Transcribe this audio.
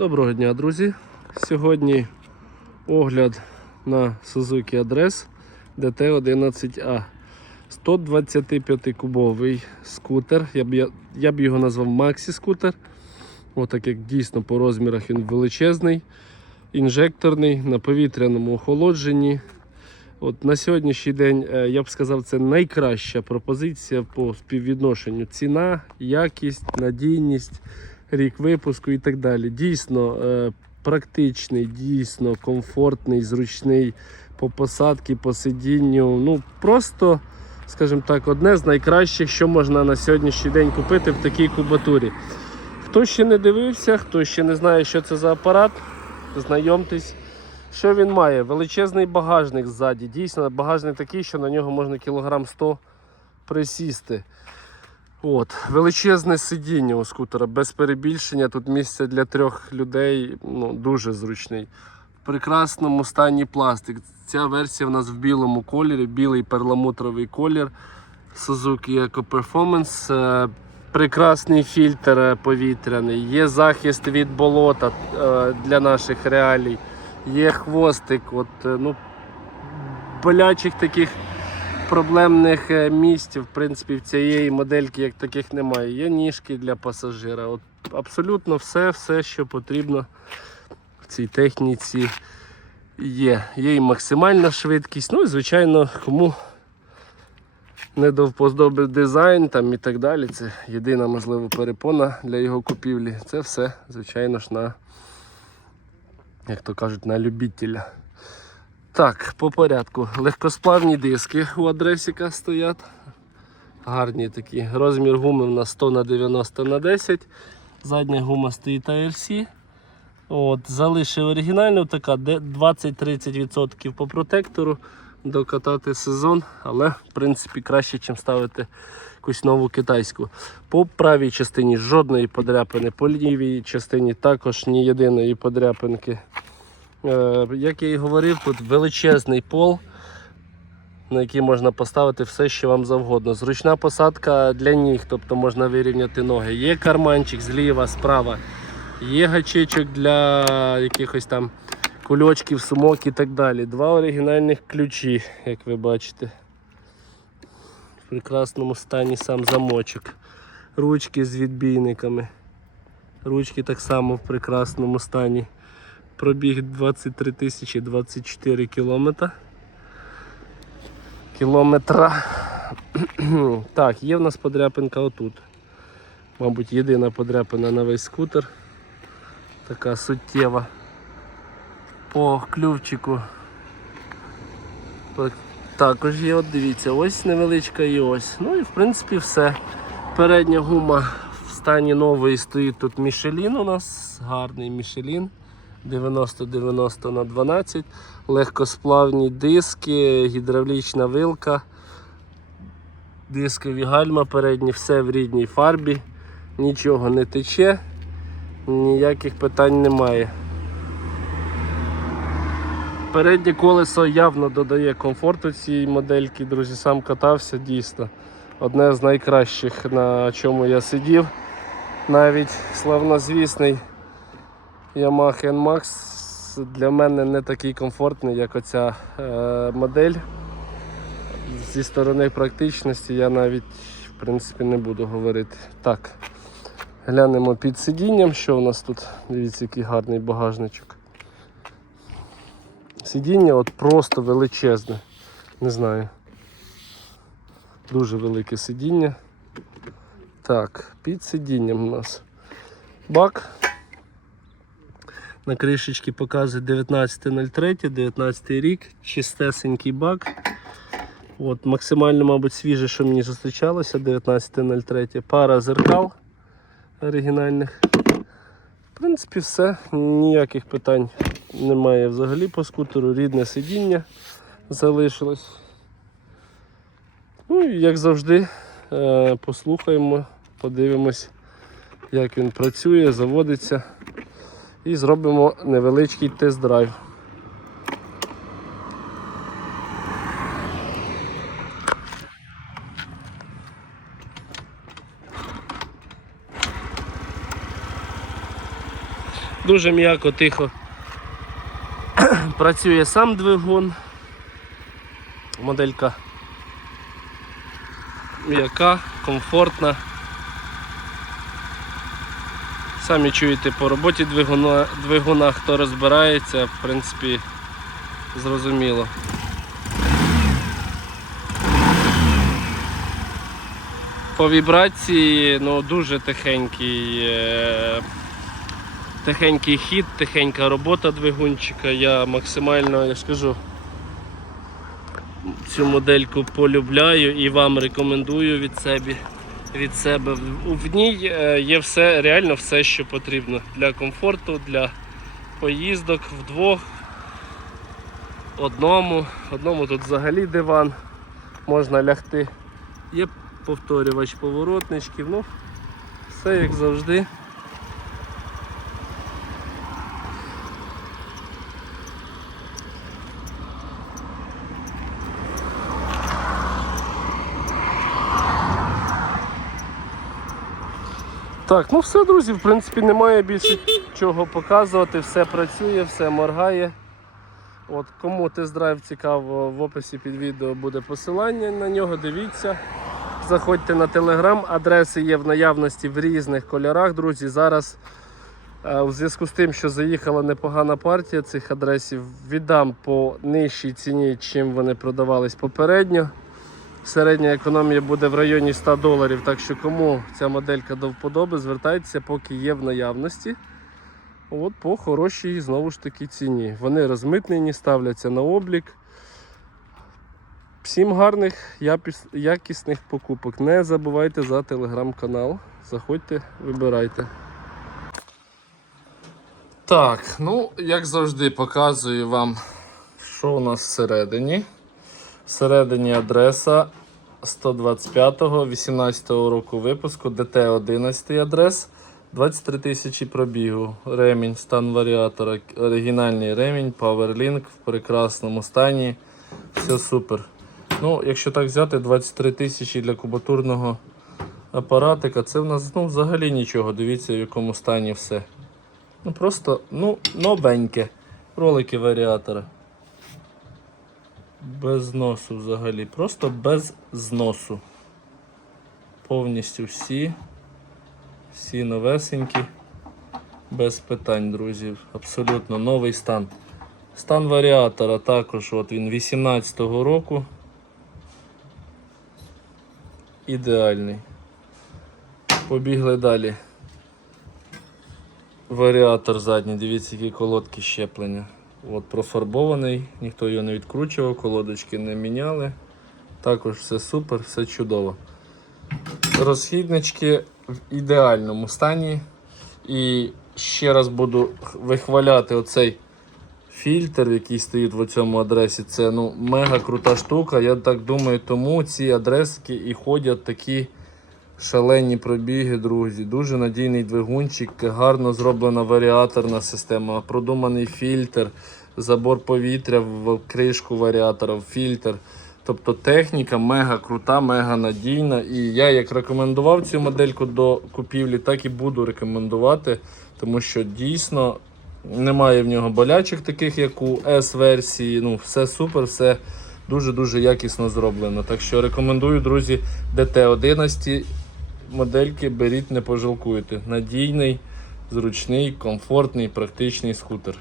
Доброго дня, друзі! Сьогодні огляд на Suzuki Address DT11A. 125-кубовий скутер. Я б, я, я б його назвав Maxi скутер. Отак як дійсно по розмірах він величезний, інжекторний, на повітряному охолодженні. От На сьогоднішній день е, я б сказав, це найкраща пропозиція по співвідношенню ціна, якість, надійність, рік випуску і так далі. Дійсно е, практичний, дійсно комфортний, зручний по посадці, по сидінню. Ну просто, скажімо так, одне з найкращих, що можна на сьогоднішній день купити в такій кубатурі. Хто ще не дивився, хто ще не знає, що це за апарат, знайомтесь. Що він має? Величезний багажник ззаді. Дійсно, багажник такий, що на нього можна кілограм 100 присісти. От. Величезне сидіння у скутера, без перебільшення. Тут місце для трьох людей ну, дуже зручний. В прекрасному стані пластик. Ця версія в нас в білому кольорі, білий перламутровий колір. Suzuki Eco Performance. Е, Прекрасний фільтр е, повітряний, є захист від болота е, для наших реалій, є хвостик. От, ну, болячих таких проблемних е, місць, в принципі, в цієї модельки як таких немає. Є ніжки для пасажира. От, абсолютно все, все, що потрібно в цій техніці є. Є і максимальна швидкість. Ну і звичайно, кому не до дизайн там і так далі. Це єдина можливо перепона для його купівлі. Це все, звичайно ж, на, як то кажуть, на любителя. Так, по порядку. Легкосплавні диски у адресіка стоять. Гарні такі. Розмір гуми у нас 100 на 90 на 10. Задня гума стоїть ARC. От, залишив оригінальну, така де 20-30% по протектору докатати сезон, але в принципі краще, ніж ставити якусь нову китайську. По правій частині жодної подряпини, по лівій частині також ні єдиної подряпинки. Е, як я і говорив, тут величезний пол, на який можна поставити все, що вам завгодно. Зручна посадка для ніг, тобто можна вирівняти ноги. Є карманчик зліва, справа, є гачечок для якихось там кульочків, сумок і так далі. Два оригінальних ключі, як ви бачите. В прекрасному стані сам замочок. Ручки з відбійниками. Ручки так само в прекрасному стані. Пробіг 23 тисячі 24 кілометра. Кілометра. так, є в нас подряпинка отут. Мабуть, єдина подряпина на весь скутер. Така суттєва. По клювчику. Також є, от дивіться, ось невеличка і ось. Ну і в принципі все. Передня гума в стані нової стоїть тут Мішелін у нас, гарний Мішелін. 90-90 на 12, легкосплавні диски, гідравлічна вилка, дискові гальма передні, все в рідній фарбі, нічого не тече, ніяких питань немає. Переднє колесо явно додає комфорту цій модельки, друзі, сам катався дійсно. Одне з найкращих, на чому я сидів. Навіть славнозвісний Yamaha NMAX для мене не такий комфортний, як оця е, модель. Зі сторони практичності я навіть в принципі не буду говорити. Так, глянемо під сидінням, що у нас тут. Дивіться, який гарний багажничок. Сидіння от просто величезне. Не знаю. Дуже велике сидіння. Так, під сидінням у нас бак. На кришечці показує 19.03, 19 рік, чистесенький бак. От, Максимально, мабуть, свіже, що мені зустрічалося, 19.03. Пара зеркал оригінальних. В принципі, все. Ніяких питань немає взагалі по скутеру. Рідне сидіння залишилось. Ну як завжди, е, послухаємо, подивимось, як він працює, заводиться і зробимо невеличкий тест-драйв. Дуже м'яко, тихо. Працює сам двигун. Моделька м'яка, комфортна. Самі чуєте по роботі двигуна, двигуна, хто розбирається, в принципі, зрозуміло. По вібрації ну, дуже тихенький, е, тихенький хід, тихенька робота двигунчика. Я максимально, я ж кажу, цю модельку полюбляю і вам рекомендую від себе. Від себе. В- ній е, є все, реально все, що потрібно для комфорту, для поїздок вдвох, одному. Одному тут взагалі диван, можна лягти. Є повторювач поворотничків, ну, все як завжди. Так, ну все, друзі, в принципі, немає більше чого показувати, все працює, все моргає. От, кому тест-драйв цікаво, в описі під відео буде посилання на нього, дивіться. Заходьте на телеграм, адреси є в наявності в різних кольорах, друзі. Зараз е, у зв'язку з тим, що заїхала непогана партія цих адресів, віддам по нижчій ціні, чим вони продавались попередньо. Середня економія буде в районі 100 доларів, так що кому ця моделька до вподоби, звертайтеся, поки є в наявності. От по хорошій знову ж таки ціні. Вони розмитнені, ставляться на облік. Всім гарних, якісних покупок. Не забувайте за телеграм-канал. Заходьте, вибирайте. Так, ну, як завжди, показую вам, що у нас всередині. Всередині адреса 125-го, 18-го року випуску, ДТ-11 адрес, 23 тисячі пробігу. Ремінь, стан варіатора, оригінальний ремінь, PowerLink в прекрасному стані. Все супер. Ну, якщо так взяти, 23 тисячі для кубатурного апаратика, це в нас ну, взагалі нічого. Дивіться, в якому стані все. Ну просто ну, новеньке. Ролики варіатора. Без зносу взагалі. Просто без зносу. Повністю всі. Всі новесенькі. Без питань, друзі. Абсолютно новий стан. Стан варіатора також от він 18-го року. Ідеальний. Побігли далі. Варіатор задній, дивіться, які колодки щеплення. От профарбований, ніхто його не відкручував, колодочки не міняли. Також все супер, все чудово. Розхіднички в ідеальному стані. І ще раз буду вихваляти оцей фільтр, який стоїть в цьому адресі. Це ну, мега крута штука. Я так думаю, тому ці адрески і ходять такі шалені пробіги, друзі. Дуже надійний двигунчик, гарно зроблена варіаторна система, продуманий фільтр, забор повітря в кришку варіатора, в фільтр. Тобто техніка мега крута, мега надійна. І я як рекомендував цю модельку до купівлі, так і буду рекомендувати, тому що дійсно немає в нього болячок, таких як у S-версії. Ну, все супер, все дуже-дуже якісно зроблено. Так що рекомендую, друзі, DT11 модельки беріть, не пожалкуєте. Надійний, зручний, комфортний, практичний скутер.